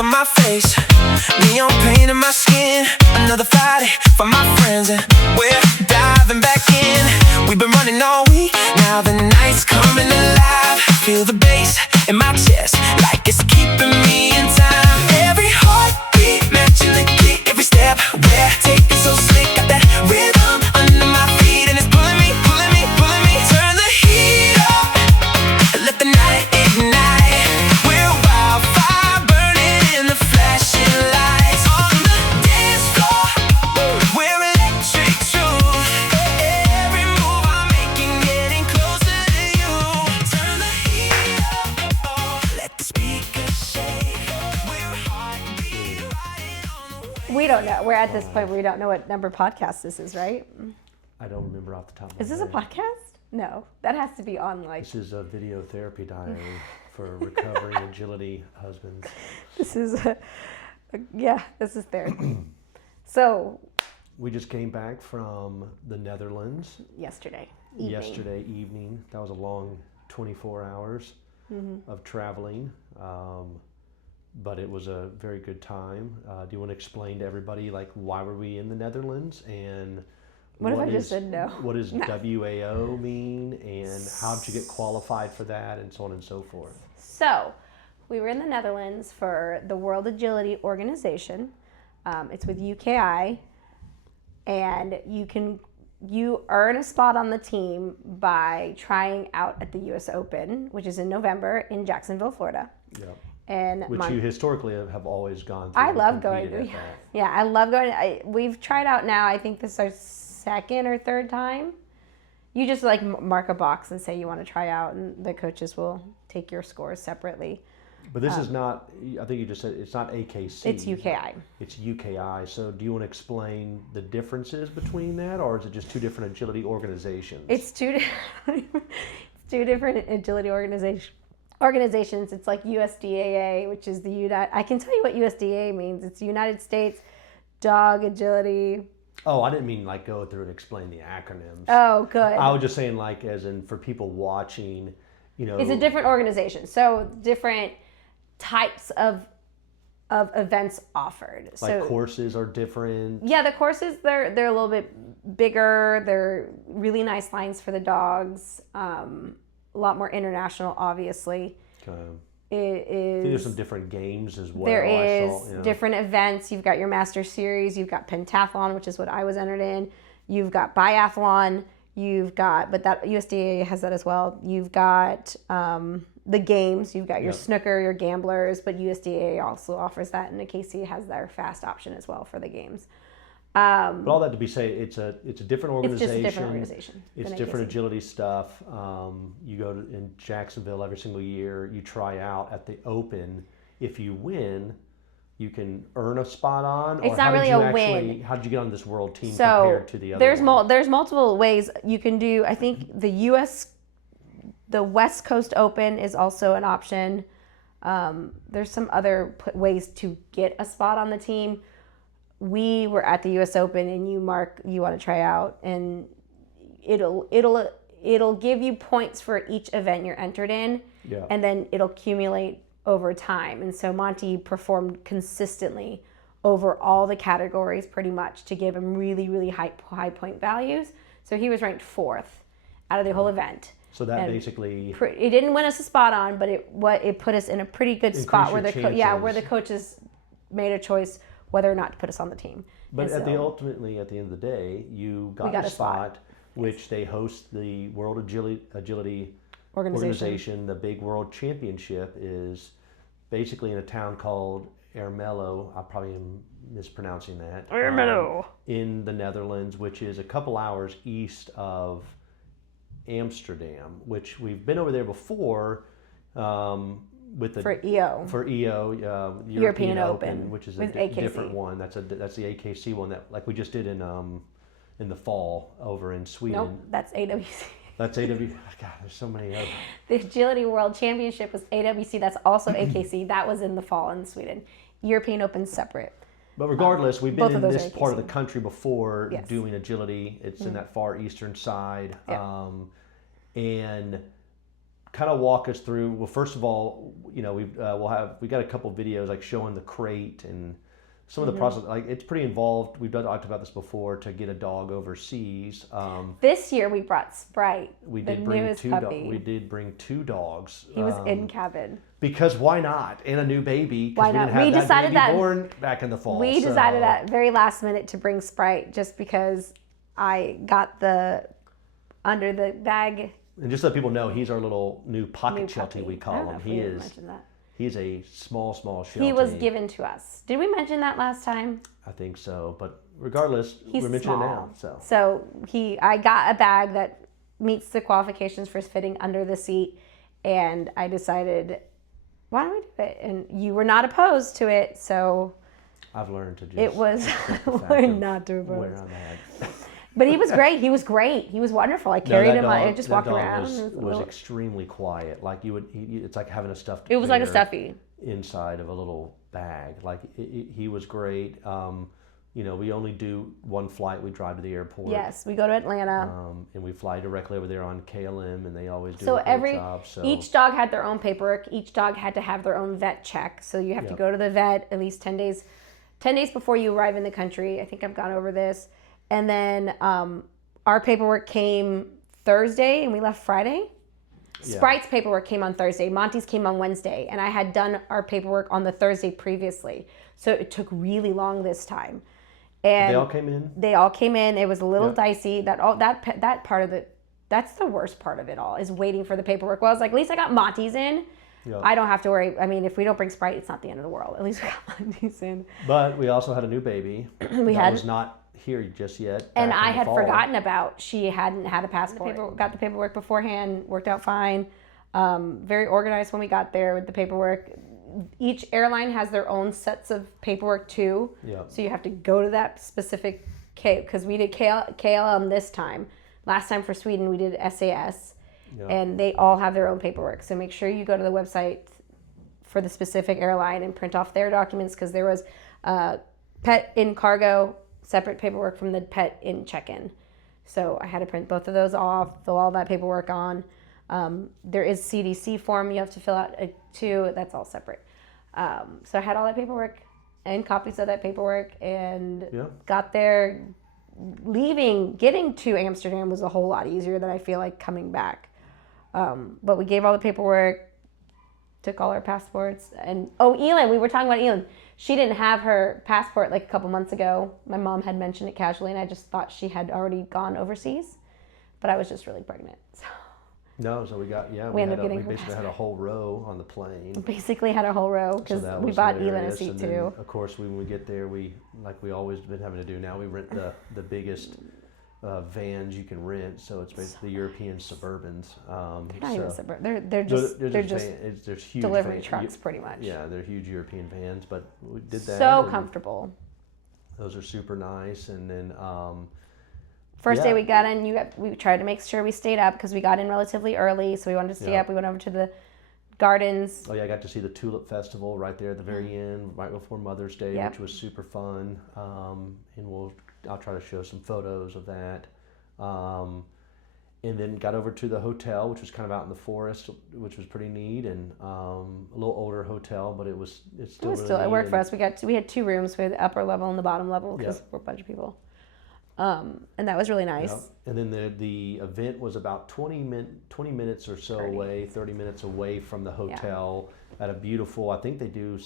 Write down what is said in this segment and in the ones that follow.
on my face, neon paint in my skin. Another Friday for my friends, and we're diving back in. We've been running all week, now the night's coming alive. Feel the bass in my chest, like it's keeping me in time. Every heartbeat matching the beat, every step we're taking so slick. Got that rhythm under my feet, and it's pulling me, pulling me, pulling me. Turn the heat up, let the night ignite. We're wildfire burning in the flashing lights. On the dance floor, we're electric true. Every move I'm making, getting closer to you. Turn the heat up, let the speakers shake. We're heartbeat riding on the wave. We don't know. We're at this point where we don't know what number podcast this is, right? I don't remember off the top of my Is this a head. podcast? No, that has to be on like. This is a video therapy diary for recovering agility husbands. This is this is therapy. So We just came back from the Netherlands yesterday evening. That was a long 24 hours of traveling, but it was a very good time. Do you want to explain to everybody like why were we in the Netherlands and What if I just said no? What does WAO mean and how did you get qualified for that and so on and so forth? So, we were in the Netherlands for the World Agility Organization. It's with UKI, and you earn a spot on the team by trying out at the U.S. Open, which is in November in Jacksonville, Florida. Yeah. And Which you historically have always gone through. I and love going competed to. at that. Yeah, I love going. We've tried out now. I think this is our second or third time. You just like mark a box and say you want to try out, and the coaches will take your scores separately. But this is not, I think you just said, it's not AKC. It's UKI. It's UKI. So do you want to explain the differences between that, or is it just two different agility organizations? It's two different agility organizations. It's like USDAA, which is the United. I can tell you what USDAA means. It's United States Dog Agility. Oh, I didn't mean like go through and explain the acronyms. Oh, good. I was just saying like as in for people watching, you know. It's a different organization. So different types of events offered. Like So courses are different. yeah, the courses they're a little bit bigger. They're really nice lines for the dogs. A lot more international, obviously. Okay. It I think is. there's some different games as well. There I is saw, you know. different events. You've got your Master Series. You've got Pentathlon, which is what I was entered in. You've got Biathlon. You've got, but that USDA has that as well. You've got the games. You've got your snooker, your gamblers, but USDA also offers that, and AKC has their fast option as well for the games. But all that to be said, it's a different organization. It's just a different organization. It's than different AKC. agility stuff. You go to in Jacksonville every single year. You try out at the Open. If you win, you can earn a spot on. It's or not how did really you a actually, win. How did you get on this world team So compared to the other one? there's multiple ways you can do. I think the West Coast Open is also an option. There's some other ways to get a spot on the team. We were at the U.S. Open, and you mark you want to try out, and it'll give you points for each event you're entered in, Yeah. and then it'll accumulate over time. And so Monty performed consistently over all the categories pretty much to give him really, really high point values. So he was ranked 4th out of the whole event. So that And basically, It didn't win us a spot on, but it put us in a pretty good spot where your where the chances. coaches made a choice whether or not to put us on the team. but And ultimately at the end of the day, you got, got a a spot. spot, which they host the World Agility organization. organization. The big world championship is basically in a town called Ermelo. I probably am mispronouncing that. Ermelo. In the Netherlands, which is a couple hours east of Amsterdam, which we've been over there before with the For EO. European Open, Open which is a with AKC. different one. That's the AKC one that like we just did in the fall over in Sweden. Nope, that's AWC. That's AW. God, there's so many other. The Agility World Championship was AWC. That's also AKC. That was in the fall in Sweden. European Open's separate. But regardless, we've both been of in those this are part of AKC. the country before Yes. doing agility. It's in that far eastern side. Yeah. And kind of walk us through. Well, first of all, we got a couple videos like showing the crate and some of the process. Like it's pretty involved. We've talked about this before to get a dog overseas. This year we brought Sprite. We the did bring newest two. puppy. We did bring two dogs. He was in cabin. Because why not? And a new baby. Why We not? didn't have We that decided baby that- born back in the fall. We decided at very last minute to bring Sprite just because I got the under the bag. And just so people know, he's our little new pocket New sheltie, puppy. we I call don't know him. if we even mentioned that. He's a small sheltie. He was given to us. Did we mention that last time? I think so, but regardless, He's we're mentioning small. it now. So I got a bag that meets the qualifications for fitting under the seat, and I decided, why don't we do it? And you were not opposed to it, so I've learned to just. it was accept the fact we're of not to where oppose. I'm at. But he was great. He was great. He was wonderful. I carried him. I just walked that dog around. Was, It was a was little- extremely quiet. Like it's like having a stuffed. It was like a bear stuffy. inside of a little bag. Like he was great. We only do one flight. We drive to the airport. Yes, we go to Atlanta. And we fly directly over there on KLM, and they always do So a great job. So each dog had their own paperwork. Each dog had to have their own vet check. So you have to Yep. go to the vet at least 10 days before you arrive in the country. I think I've gone over this. And then our paperwork came Thursday and we left Friday. Yeah. Sprite's paperwork came on Thursday. Monty's came on Wednesday. And I had done our paperwork on the Thursday previously. So it took really long this time. And they all came in. They all came in. It was a little Yep. dicey. That part of it, that's the worst part of it all, is waiting for the paperwork. Well, I was like, at least I got Monty's in. Yep. I don't have to worry. I mean, if we don't bring Sprite, it's not the end of the world. At least we got Monty's in. But we also had a new baby. We that had- was not here just yet. And back in I the had fall. forgotten about she hadn't had a passport. Got the paperwork beforehand. Worked out fine. Very organized when we got there with the paperwork. Each airline has their own sets of paperwork too. Yeah. So you have to go to that specific because we did KLM this time. Last time for Sweden we did SAS, Yeah. and they all have their own paperwork. So make sure you go to the website for the specific airline and print off their documents, because there was pet in cargo, separate paperwork from the pet in check-in. So I had to print both of those off, fill all that paperwork on. There is CDC form you have to fill out too. That's all separate. So I had all that paperwork and copies of that paperwork, and Yeah. got there. Getting to Amsterdam was a whole lot easier than I feel like coming back. But we gave all the paperwork, took all our passports, and Elin, we were talking about Elin. She didn't have her passport like a couple months ago. My mom had mentioned it casually, and I just thought she had already gone overseas, but I was just really pregnant. So No, so we We ended up getting her basically had a whole row on the plane. basically had a whole row So because that we was bought Elin a hilarious. seat And then, too. of course, when we get there, we always been having to do now. We rent the biggest vans you can rent, so it's basically European Suburbans. Not even suburban. They're just they're huge delivery trucks pretty much. Yeah, they're huge European vans, but we did that. So and comfortable. Those are super nice, and then First day yeah. we got in, we tried to make sure we stayed up because we got in relatively early, so we wanted to stay Yeah. up. We went over to the gardens. Oh yeah, I got to see the Tulip Festival right there at the very end, right before Mother's Day, Yep. which was super fun. And I'll try to show some photos of that. And then got over to the hotel, which was kind of out in the forest, which was pretty neat, and a little older hotel, but it's still really It neat. worked for us. We had two rooms. We had the upper level and the bottom level because Yep. we're a bunch of people. And that was really nice. Yep. And then the event was about 20 minutes or so 30. away, 30 minutes away from the hotel at a beautiful, I think they do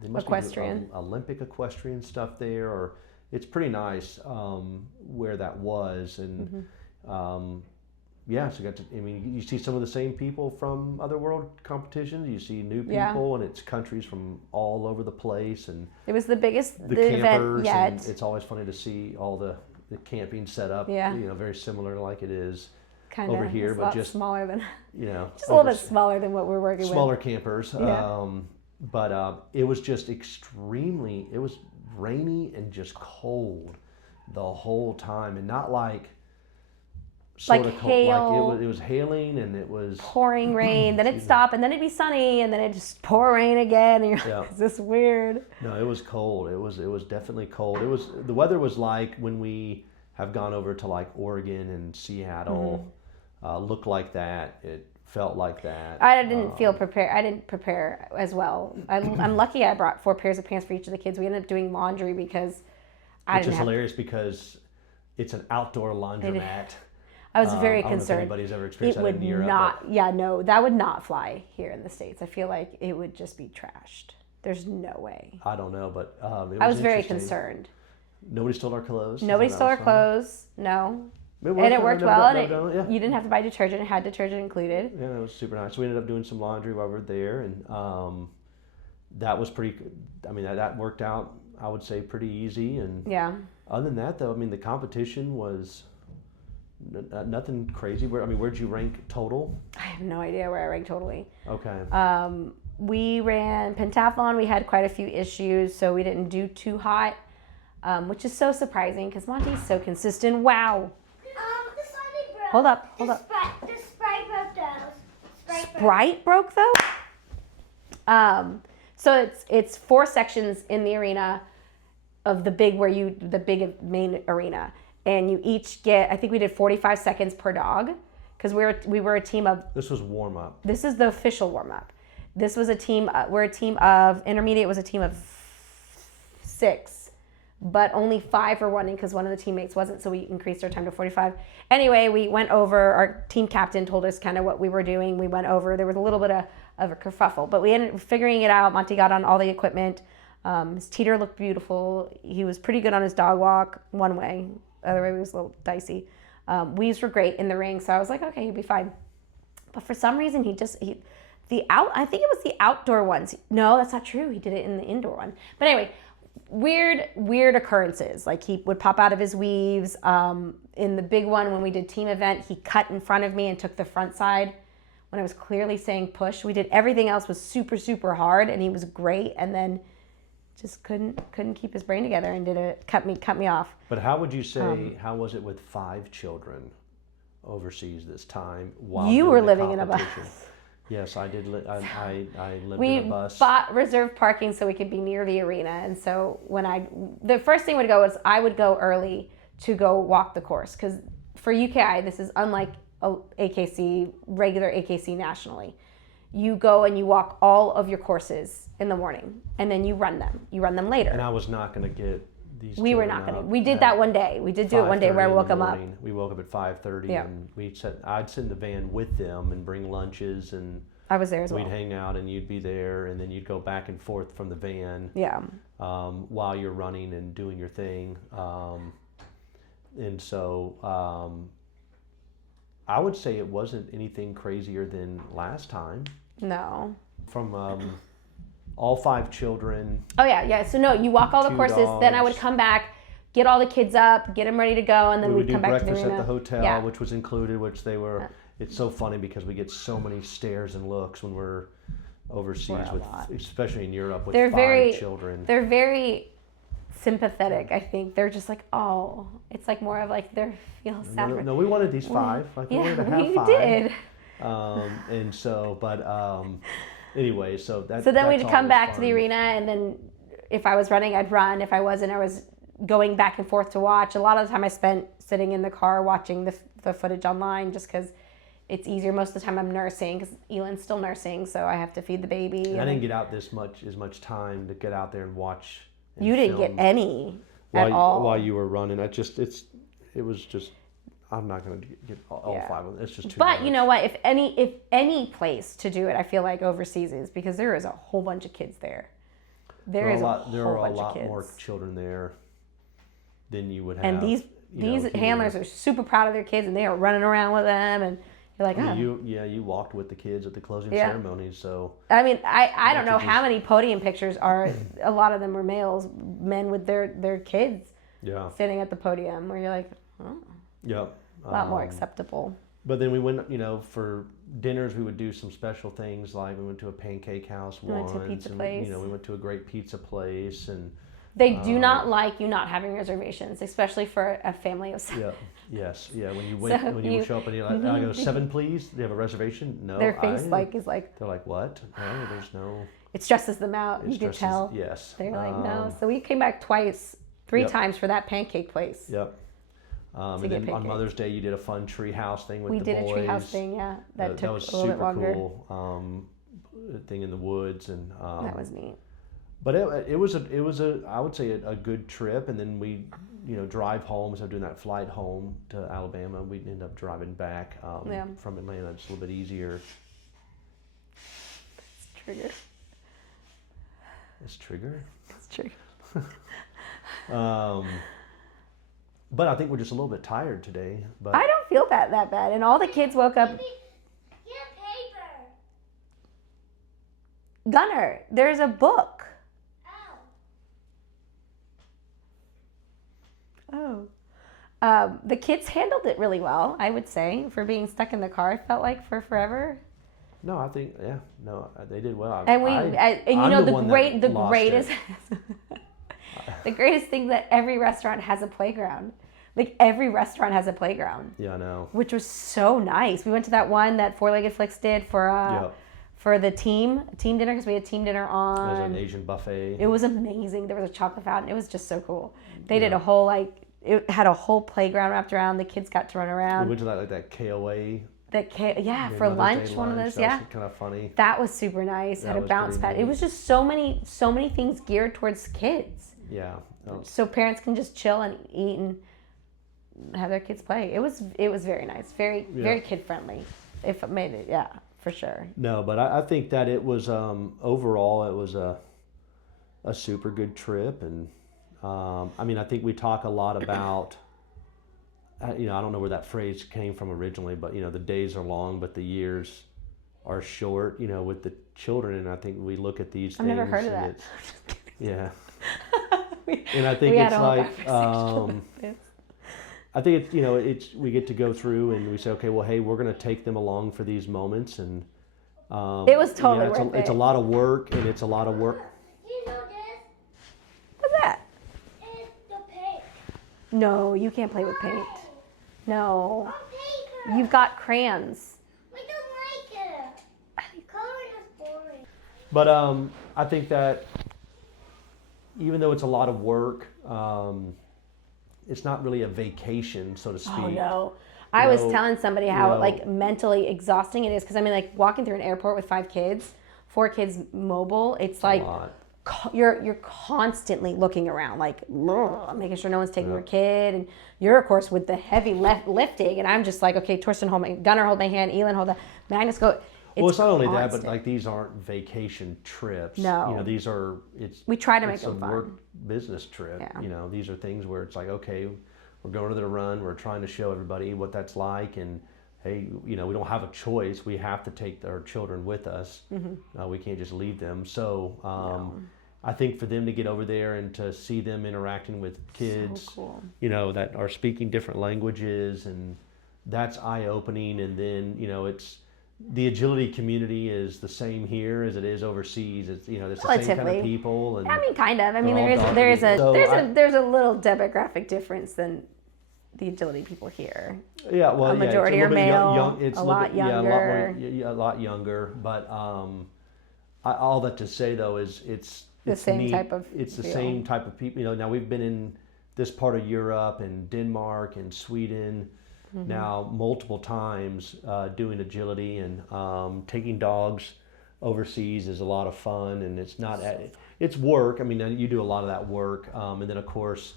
they must Equestrian. do Olympic equestrian stuff there, or it's pretty nice where that was. And yeah, so you see some of the same people from other world competitions, you see new people, Yeah. and it's countries from all over the place, and It was the biggest the event campers, yet. and it's always funny to see all the camping set up, Yeah. very similar like it is Kind over here, a but lot just smaller than just a over little bit smaller than what we're working smaller with. campers. Yeah. But it was just it was rainy and just cold the whole time, and not like Like cold. hail. Like it was hailing, and it was Pouring rain, then it'd stop, and then it'd be sunny, and then it'd just pour rain again, and you're Yeah. like, is this weird? No, it was cold. It was definitely cold. The weather was like when we have gone over to like Oregon and Seattle, looked like that. felt like that. I didn't feel prepared. I didn't prepare as well. I'm lucky I brought 4 pairs of pants for each of the kids. We ended up doing laundry because Which is hilarious because it's an outdoor laundromat. I was very I don't know if concerned. anybody's ever experienced It that would in Europe. not. Yeah, no, that would not fly here in the States. I feel like it would just be trashed. There's no way. I don't know, but I was very interesting. concerned. Nobody stole our clothes. Nobody stole our clothes. No. And it worked well, and you didn't have to buy detergent. It had detergent included. Yeah, it was super nice. We ended up doing some laundry while we were there, and that was pretty. I mean, that worked out. I would say pretty easy. And yeah. Other than that, though, I mean, the competition was nothing crazy. Where'd you rank total? I have no idea where I ranked totally. Okay. We ran pentathlon. We had quite a few issues, so we didn't do too hot, which is so surprising because Monty's so consistent. Wow. The sliding broke. Hold up. The Sprite broke those. Sprite broke though. So it's 4 sections in the arena of the big main arena, and you each get. I think we did 45 seconds per dog because we were a team of. This was warm up. This is the official warm up. This was a team. We're a team of intermediate. Was a team of 6. But only 5 were running because one of the teammates wasn't, so we increased our time to 45. Anyway, we went over, our team captain told us kind of what we were doing. We went over, there was a little bit of a kerfuffle, but we ended up figuring it out. Monty got on all the equipment. His teeter looked beautiful. He was pretty good on his dog walk one way. The other way it was a little dicey. Weaves were great in the ring, so I was like, okay, he'll be fine. But for some reason, I think it was the outdoor ones. No, that's not true. He did it in the indoor one. But anyway, weird occurrences. Like he would pop out of his weaves. In the big one, when we did team event, he cut in front of me and took the front side when I was clearly saying push. We did everything else was super, super hard, and he was great. And then just couldn't keep his brain together and cut me off. But how would you say, how was it with 5 children overseas this time? While you were doing the living in a bus. Yes, I did. I lived We in a bus. bought reserved parking so we could be near the arena. And so the first thing would go was I would go early to go walk the course. Because for UKI, this is unlike AKC, regular AKC nationally. You go and you walk all of your courses in the morning, and then you run them. You run them later. And I was not going to get these. We were not going to. We did that one day. We did do it one day where I woke them up. We woke up at 5:30, Yeah. and I'd sit in the van with them and bring lunches, and I was there as well. we'd hang out, and you'd be there, and then you'd go back and forth from the van. Yeah. While you're running and doing your thing, and so I would say it wasn't anything crazier than last time. No. From all 5 children. Oh yeah. So no, you walk all the 2 courses. Then I would dogs. come back, get all the kids up, get them ready to go, and then We would we'd do come back to the breakfast arena. at the hotel, Yeah. which was included, which they were. It's so funny because we get so many stares and looks when we're overseas, We're a lot. especially in Europe with They're 5 children. They're very sympathetic. I think they're just like, oh, it's like more of like they feel sad. No, we wanted these 5. Like we wanted to have we 5. did. And so, but anyway, so that. So then that's we'd come always back to fun. the arena, and then if I was running, I'd run. If I wasn't, I was going back and forth to watch. A lot of the time I spent sitting in the car watching the footage online just because it's easier. Most of the time I'm nursing because Elon's still nursing, so I have to feed the baby. And I didn't get out as much time to get out there and watch. And You didn't film get any while at all. while you were running. It was just. I'm not going to get all Yeah. 5 of them. It's just too But much. you know what? If any place to do it, I feel like overseas is because there is a whole bunch of kids there. There are a lot more children there than you would have. And these here. handlers are super proud of their kids, and they are running around with them, and you're like, I oh. mean, you walked with the kids at the closing Yeah. ceremonies, so I mean, I don't know Which is- how many podium pictures are. A lot of them were men with their kids yeah, sitting at the podium, where you're like, oh, yeah. a lot more acceptable. But then we went, for dinners, we would do some special things, like we went to a pancake house We went once. to a pizza and, place. we went to a great pizza place, and They do not like you not having reservations, especially for a family of 7. yeah, yes, yeah. When you So when you show up and you're like, I go 7, please. Do you have a reservation? No. Their face is like They're like, what? No, there's no. it stresses them out. it You can stresses- tell. Yes. They're like, no. So we came back 3 Yep. times for that pancake place. Yep. And get then on pancakes. Mother's Day, you did a fun tree house thing with We the did boys. a treehouse thing, yeah. That took was a little bit super longer. cool. Thing in the woods, and That was neat. but it was a I would say a good trip. And then we drive home, so doing that flight home to Alabama, we ended up driving back from Atlanta, just a little bit easier. It's trigger. It's trigger. It's trigger. But I think we're just a little bit tired today. But I don't feel that bad. And all the kids woke up. Get paper. Gunner, there's a book. Oh. Oh. The kids handled it really well, I would say, for being stuck in the car. It felt like for forever. no, I think they did well. And I'm the one that lost greatest it. the greatest thing that every restaurant has a playground. Like every restaurant has a playground. Yeah, I know. Which was so nice. We went to that one that Four Legged Flicks did for the team dinner, because we had team dinner on. It was an Asian buffet. It was amazing. There was a chocolate fountain. It was just so cool. They did a whole it had a whole playground wrapped around. The kids got to run around. We went to that KOA. For lunch, one of those. That was kind of funny. That was super nice. Had a was bounce pretty pad. neat. It was just so many things geared towards kids. Yeah. So parents can just chill and eat and have their kids play. It was very nice. Very kid friendly. If it made it, for sure. No, but I think that it was overall it was a super good trip. And I mean, I think we talk a lot about I don't know where that phrase came from originally, but the days are long but the years are short, with the children. And I think we look at these I've things never heard of and that. yeah. And I think it's like I think it's we get to go through and we say, okay, well, hey, we're going to take them along for these moments. And it was totally worth it. It's a lot of work, and it's a lot of work. You know this? What's that? It's the paint. No, you can't play with paint. No. On paper. You've got crayons. We don't like it. Coloring is boring. But I think that even though it's a lot of work, it's not really a vacation, so to speak. Oh no. I was telling somebody how like mentally exhausting it is, because I mean, like walking through an airport with 5 kids, 4 kids mobile, it's like you're constantly looking around, like making sure no one's taking your kid, and you're of course with the heavy lifting, and I'm just like, okay, Torsten Gunner hold my hand, Elin hold the Magnus go. Well, it's not only that, constant. but like these aren't vacation trips. No. These are we try to make it's them a fun. work business trip. Yeah. These are things where it's like, okay, we're going to the run. We're trying to show everybody what that's like, and hey, we don't have a choice. We have to take our children with us. Mm-hmm. We can't just leave them. So I think for them to get over there and to see them interacting with kids, So cool. That are speaking different languages, and that's eye-opening. And then it's the agility community is the same here as it is overseas. It's it's the same kind of people. And I mean, kind of. I mean, they're all there's doggy. a little demographic difference than the agility people here. Yeah, well, a majority it's a are little bit male, young. It's a lot younger. A lot younger. But all that to say though is it's same neat. type of It's the feel. same type of people. Now we've been in this part of Europe and Denmark and Sweden now multiple times doing agility, and taking dogs overseas is a lot of fun, and it's not it's work. I mean, you do a lot of that work, and then of course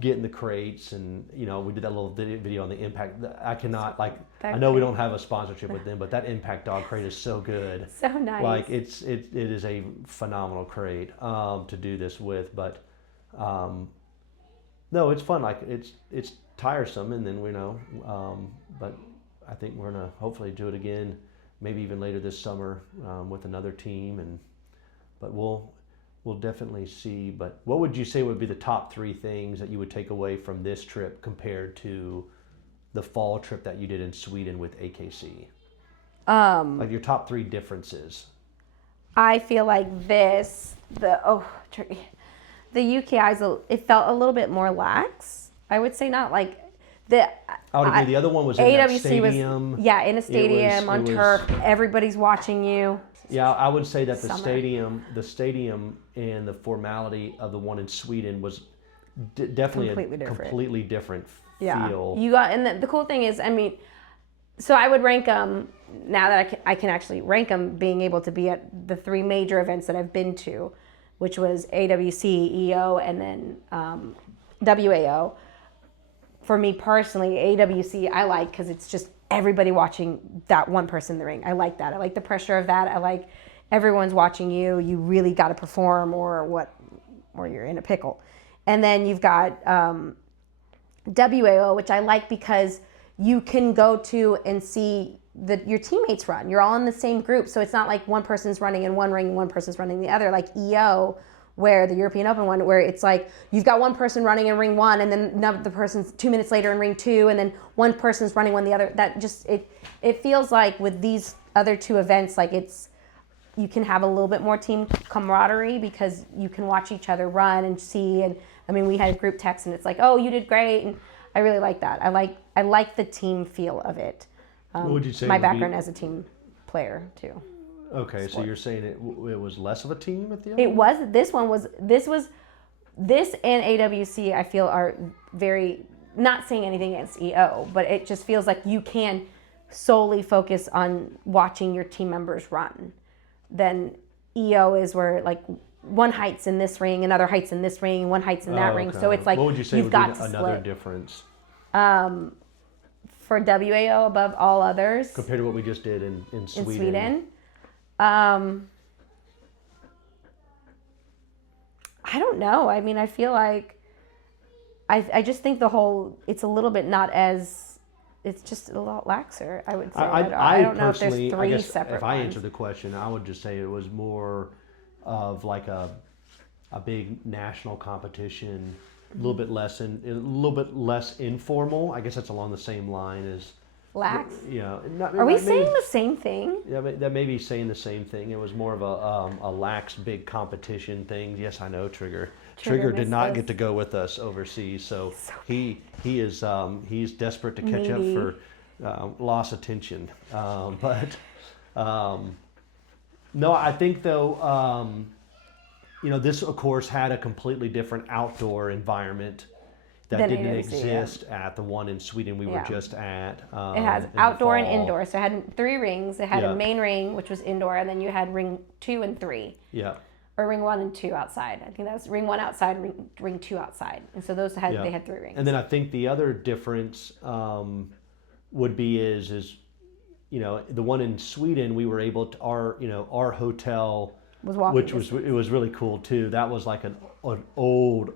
getting the crates, and we did that little video on the Impact. I cannot I know we don't have a sponsorship with them, but that Impact dog crate is so good. So nice. Like it is a phenomenal crate to do this with, but no, it's fun. Like it's tiresome, and then but I think we're gonna hopefully do it again, maybe even later this summer with another team, but we'll definitely see. But what would you say would be the top 3 things that you would take away from this trip compared to the fall trip that you did in Sweden with AKC? Like your top 3 differences. I feel like the UKIs, it felt a little bit more lax. I would say not like the. I would agree. The other one was in that AWC stadium. was in a stadium on turf. Everybody's watching you. Yeah, I would say that the Summer. stadium and the formality of the one in Sweden was definitely Completely a different. completely different feel. You got, and the cool thing is, I mean, so I would rank them now that I can actually rank them, being able to be at the 3 major events that I've been to, which was AWC, EO, and then WAO. For me personally, AWC I like because it's just everybody watching that one person in the ring. I like that. I like the pressure of that. I like everyone's watching you. You really got to perform, or you're in a pickle. And then you've got WAO, which I like because you can go to and see your teammates run. You're all in the same group, so it's not like one person's running in one ring and one person's running the other, like EO, where the European Open one, where it's like you've got one person running in ring 1, and then the person's 2 minutes later in ring 2, and then one person's running when the other. That just it feels like with these other 2 events, like you can have a little bit more team camaraderie because you can watch each other run and see. And I mean, we had group text, and it's like, oh, you did great, and I really like that. I like the team feel of it. What would you say? My background as a team player too. Okay, so you're saying it was less of a team at the end? It was. This and AWC I feel are very, not saying anything against EO, but it just feels like you can solely focus on watching your team members run. Then EO is where like one height's in this ring, another height's in this ring, one height's in that ring. So it's like, what would you say you've would got be to another split. difference For WAO above all others compared to what we just did in Sweden? in Sweden. I don't know. I mean, I feel like I just think it's a little bit not as, it's just a lot laxer, I would say. I don't know if there's personally, 3 I guess separate if I ones. answer the question, I would just say it was more of like a big national competition, a little bit less informal. I guess that's along the same line as Lax? Yeah. Are we saying the same thing? Yeah, that may be saying the same thing. It was more of a lax, big competition thing. Yes, I know, Trigger. Trigger did not get to go with us overseas, so he's desperate to catch up for lost attention. But no, I think though, this of course had a completely different outdoor environment that didn't exist at the one in Sweden we were just at. It has outdoor and indoor. So it had 3 rings. It had a main ring, which was indoor, and then you had ring 2 and 3. Yeah. Or ring 1 and 2 outside. I think that was ring 1 outside, ring 2 outside. And so those they had 3 rings. And then I think the other difference would be is the one in Sweden we were able to our hotel was walking it was really cool too. That was like an old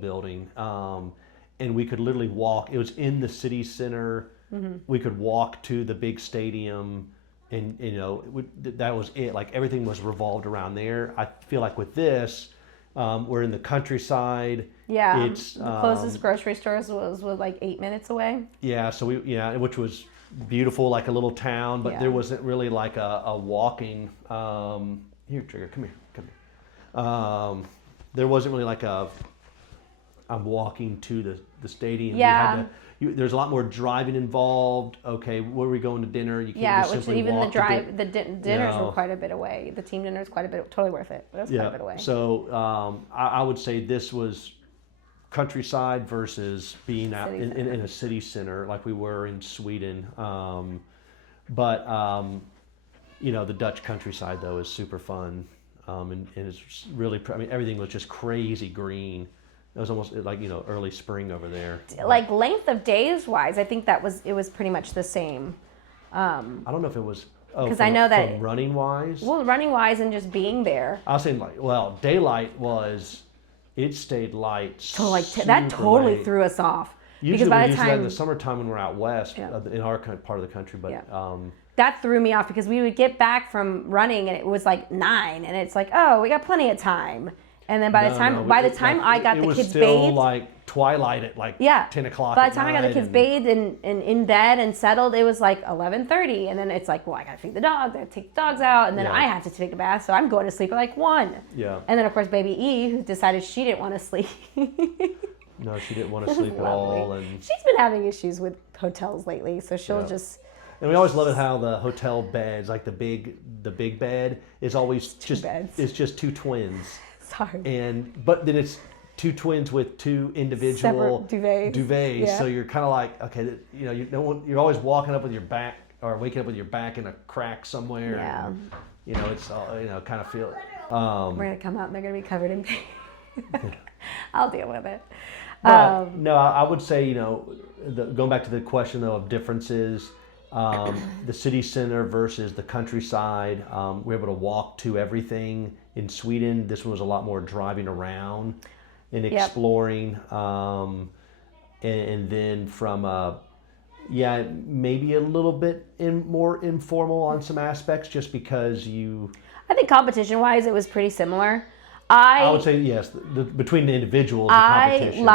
building, and we could literally walk. It was in the city center. Mm-hmm. We could walk to the big stadium, and that was it. Like everything was revolved around there. I feel like with this, we're in the countryside. Yeah, it's the closest grocery stores was like 8 minutes away. Yeah, so which was beautiful, like a little town, but there wasn't really like a walking. Here, Trigger, come here. There wasn't really like I'm walking to the stadium. Yeah. There's a lot more driving involved. Okay, where are we going to dinner? You can't just simply even walk the drive, the dinners were quite a bit away. The team dinner is quite a bit, totally worth it. But it was quite a bit away. So I would say this was countryside versus being out in a city center like we were in Sweden. But the Dutch countryside though is super fun, and it's really. I mean, everything was just crazy green. It was almost like early spring over there. Like length of days wise, I think it was pretty much the same. I don't know if it was. Because I know that from running wise. Well, running wise and just being there. I was saying daylight was. It stayed light. So that totally late. Threw us off. Usually by the time in the summertime when we're out west in our part of the country, but that threw me off because we would get back from running and it was like 9, and it's like, oh, we got plenty of time. And then by the time I got the kids bathed, it was still like twilight at 10 o'clock. By the time I got the kids bathed and in bed and settled, it was like 11:30, and then it's like, well, I gotta feed the dog, I gotta take the dogs out, and then I have to take a bath, so I'm going to sleep at like 1. Yeah. And then of course baby E, who decided she didn't want to sleep. No, she didn't want to sleep at all, and she's been having issues with hotels lately, so she'll just. And we always love it how the hotel beds, like the big bed, is always just 2 twins. Sorry. But then two twins with two individual Separate duvets. Yeah. So you're kind of like, okay, you know, you don't want, you're always walking up with your back or waking up with your back in a crack somewhere. Yeah. And, you know, it's all, you know, kind of feel. We're gonna come out and they're gonna be covered in paint. I'll deal with it. But, no, I would say, you know, going back to the question though of differences, the city center versus the countryside. We're able to walk to everything. In Sweden, this one was a lot more driving around and exploring. And then from, maybe a little bit more informal on some aspects, just because I think competition-wise, it was pretty similar. I would say yes. Between the individuals, the competition.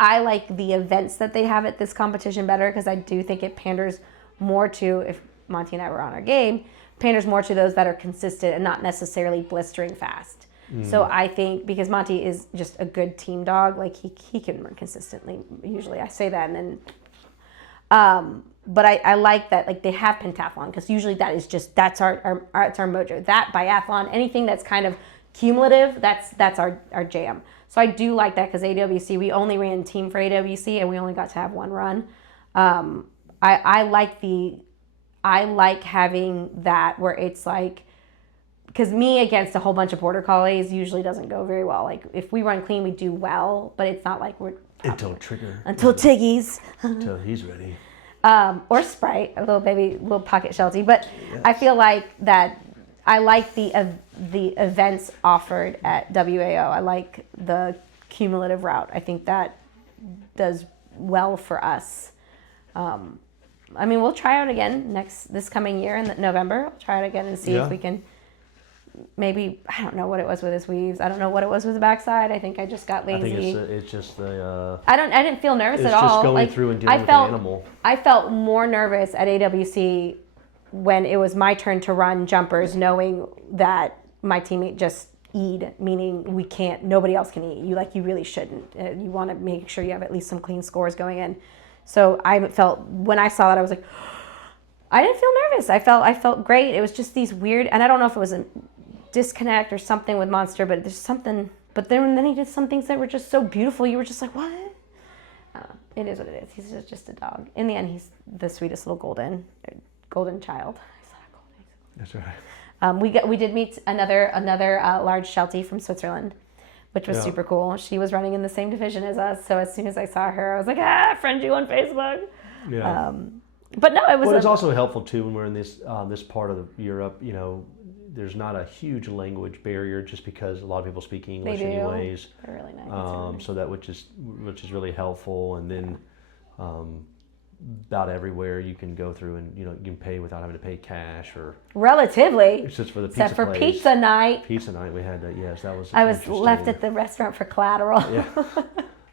I like the events that they have at this competition better, because I do think it panders more to, if Monty and I were on our game, panders more to those that are consistent and not necessarily blistering fast. So I think because Monty is just a good team dog, like he can run consistently. Usually I say that, and then but I like that, like, they have pentathlon, because usually that's our mojo. That biathlon, anything that's kind of cumulative, that's our jam. So I do like that, because AWC, we only ran team for AWC and we only got to have one run. I like having that where it's like, because me against a whole bunch of border collies usually doesn't go very well. Like, if we run clean, we do well, but it's not like we're until Trigger, until Tiggy's, until he's ready. Or Sprite, a little pocket Sheltie. But yes. I feel like that I like the events offered at WAO. I like the cumulative route. I think that does well for us. I mean, we'll try out again this coming year in November. We'll try it again and see if we can. Maybe, I don't know what it was with his weaves. I don't know what it was with the backside. I think I just got lazy. I think it's just the. I didn't feel nervous at all. It's just going through and dealing with the animal. I felt more nervous at AWC when it was my turn to run jumpers, knowing that my teammate just eat, meaning nobody else can eat. You really shouldn't. You want to make sure you have at least some clean scores going in. So I felt, when I saw that, I was like, I didn't feel nervous. I felt great. It was just these weird, and I don't know if it was a disconnect or something with Monster, but there's something. But then he did some things that were just so beautiful. You were just like, what? It is what it is. He's just a dog. In the end, he's the sweetest little golden child. I saw that golden. That's right. We did meet another large Sheltie from Switzerland, which was super cool. She was running in the same division as us, so as soon as I saw her, I was like, friend you on Facebook. Yeah. But no, it was. Well, it's also helpful too when we're in this part of Europe. You know, there's not a huge language barrier, just because a lot of people speak English anyways. They're really nice. So that which is really helpful, and then about everywhere you can go through, and you can pay without having to pay cash or relatively. It's just for the pizza except for place. pizza night. Pizza night, we had that. Yes, that was. I was left at the restaurant for collateral. Yeah.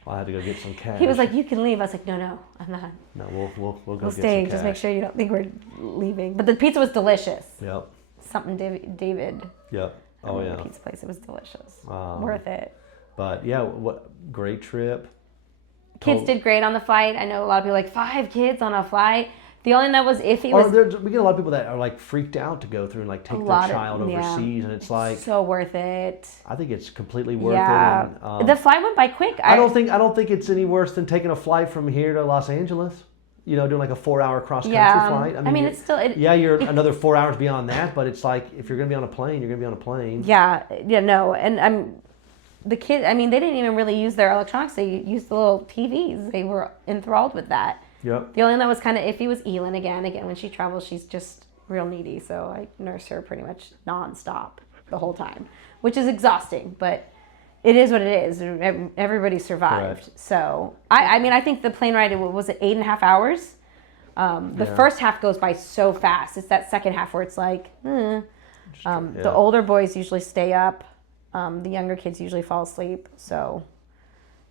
I had to go get some cash. He was like, "You can leave." I was like, "No, I'm not." No, we'll go get stay. some cash. Just make sure you don't think we're leaving. But the pizza was delicious. Yep. Something David. Yep. Oh yeah. The pizza place. It was delicious. Worth it. But yeah, what great trip. Kids did great on the flight. I know a lot of people like 5 kids on a flight. The only thing that was iffy was... we get a lot of people that are like freaked out to go through and like take their child overseas, and it's like... so worth it. I think it's completely worth it. And, the flight went by quick. I don't think it's any worse than taking a flight from here to Los Angeles. Doing like a 4-hour cross-country flight. I mean it's still... you're another 4 hours beyond that, but it's like, if you're going to be on a plane, you're going to be on a plane. Yeah, no, and the kids, I mean, they didn't even really use their electronics. They used the little TVs. They were enthralled with that. Yep. The only one that was kind of iffy was Elin again. Again, when she travels, she's just real needy. So I nurse her pretty much nonstop the whole time, which is exhausting, but it is what it is. Everybody survived. Right. So I think the plane ride, was it 8.5 hours? The first half goes by so fast. It's that second half where it's like, the older boys usually stay up. The younger kids usually fall asleep. So,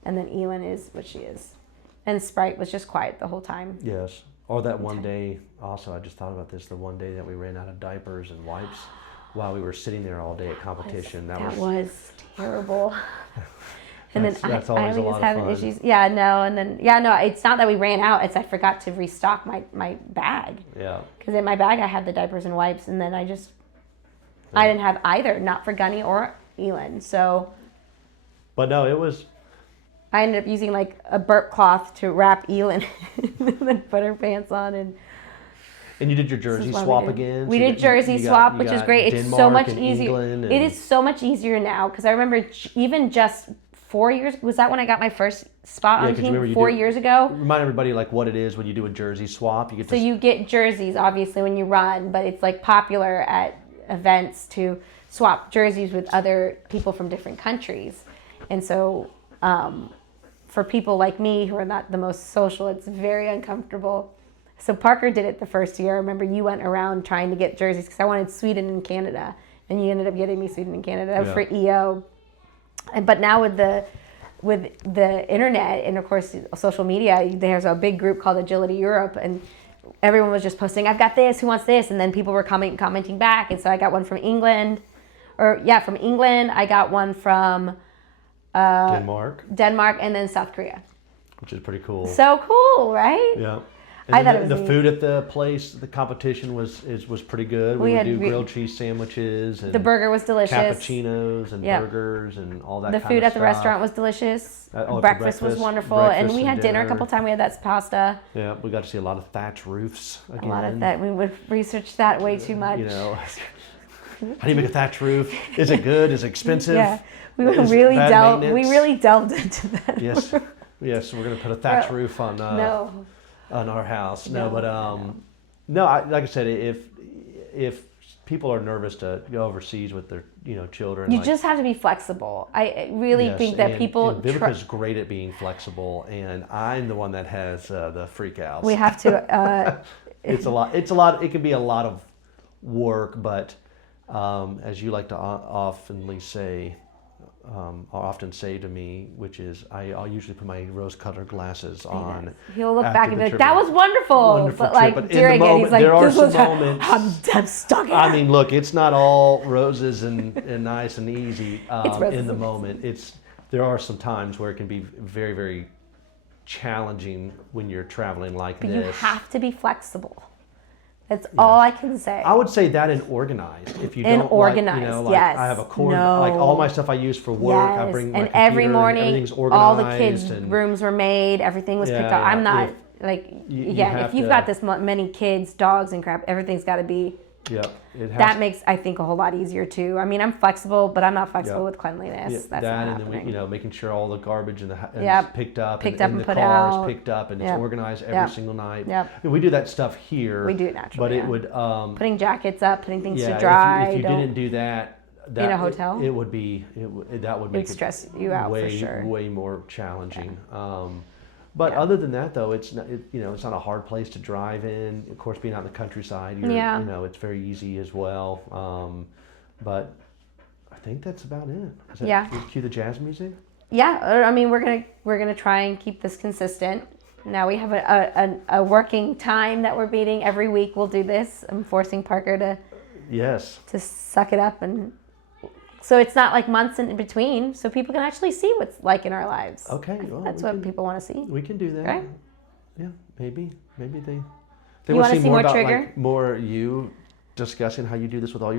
and then Elin is what she is. And Sprite was just quiet the whole time. Yes. Or that one day, also, I just thought about this, the one day that we ran out of diapers and wipes while we were sitting there all day at competition. That was terrible. And that's then always a lot of fun. Issues. Yeah, no, and then, no, it's not that we ran out. It's I forgot to restock my bag. Yeah. Because in my bag I had the diapers and wipes, and then I didn't have either, not for Gunny or Elin. So But no, it was. I ended up using like a burp cloth to wrap Elin and then put her pants on. And And you did your jersey swap again? We did jersey swap, which is great. It's so much easier. It is so much easier now because I remember even just 4 years. Was that when I got my first spot on team? 4 years ago. Remind everybody like what it is when you do a jersey swap. You get you get jerseys obviously when you run, but it's like popular at events to swap jerseys with other people from different countries, and so for people like me who are not the most social, it's very uncomfortable. So Parker did it the first year. I remember you went around trying to get jerseys because I wanted Sweden and Canada, and you ended up getting me Sweden and Canada for EO. But now with the internet and of course social media, there's a big group called Agility Europe, and everyone was just posting, "I've got this. Who wants this?" And then people were commenting back, and so I got one from England, from England. I got one from Denmark, and then South Korea, which is pretty cool. So cool, right? Yeah. And I thought it was the food at the place, the competition was pretty good. We would do grilled cheese sandwiches, and the burger was delicious. Cappuccinos and burgers and all that. The food at the restaurant was delicious. Breakfast was wonderful, and we had dinner a couple times. We had that pasta. Yeah, we got to see a lot of thatch roofs again. A lot of that. We would research that way too much. You know, how do you make a thatch roof? Is it good? Is it expensive? Yeah, we really delved into that. Yes, we're gonna put a thatch roof on. On our house. No, like I said, if people are nervous to go overseas with their children, you just have to be flexible. I really think that people. Viveka's great at being flexible, and I'm the one that has the freakouts. We have to. It's a lot. It can be a lot of work, but as you like to often say to me, which is I'll usually put my rose-colored glasses on. He'll look back and be like, "That was wonderful," but like during it, he's like, "There are some moments. I'm stuck here." I mean, look, it's not all roses and nice and easy in the moment. There are some times where it can be very, very challenging when you're traveling like this. But you have to be flexible. That's all I can say. I would say that and organized. If you don't organized, yes. I have a cord. Like all my stuff I use for work. Yes. I bring my and computer, every morning, everything's organized. All the kids' rooms were made. Everything was picked up. I'm not if you've got this many kids, dogs, and crap, everything's got to be. Yeah, that makes I think a whole lot easier too. I mean, I'm flexible, but I'm not flexible with cleanliness. Yeah, that's not happening. And then making sure all the garbage is picked up and the put cars out. picked up, and it's organized every single night. Yep. And we do that stuff here. We do it naturally. But it would putting jackets up, putting things to dry. If you didn't do that in a hotel, it would be that would make it stress you out for sure. Way more challenging. But other than that, though, it's not, it's not a hard place to drive in. Of course, being out in the countryside, it's very easy as well. But I think that's about it. Cue the jazz music. Yeah, I mean, we're gonna try and keep this consistent. Now we have a working time that we're meeting every week. We'll do this. I'm forcing Parker to suck it up, and so it's not like months in between, so people can actually see what's like in our lives. Okay, that's what people want to see. We can do that. Right? Yeah, maybe they want to see more about, Trigger? More you discussing how you do this with all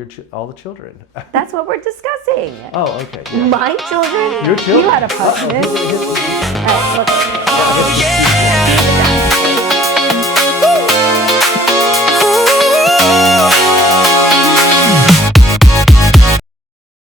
the children. That's what we're discussing. Oh, okay. Yeah. My children. Your children. You had a part in this. All right, Oh yeah.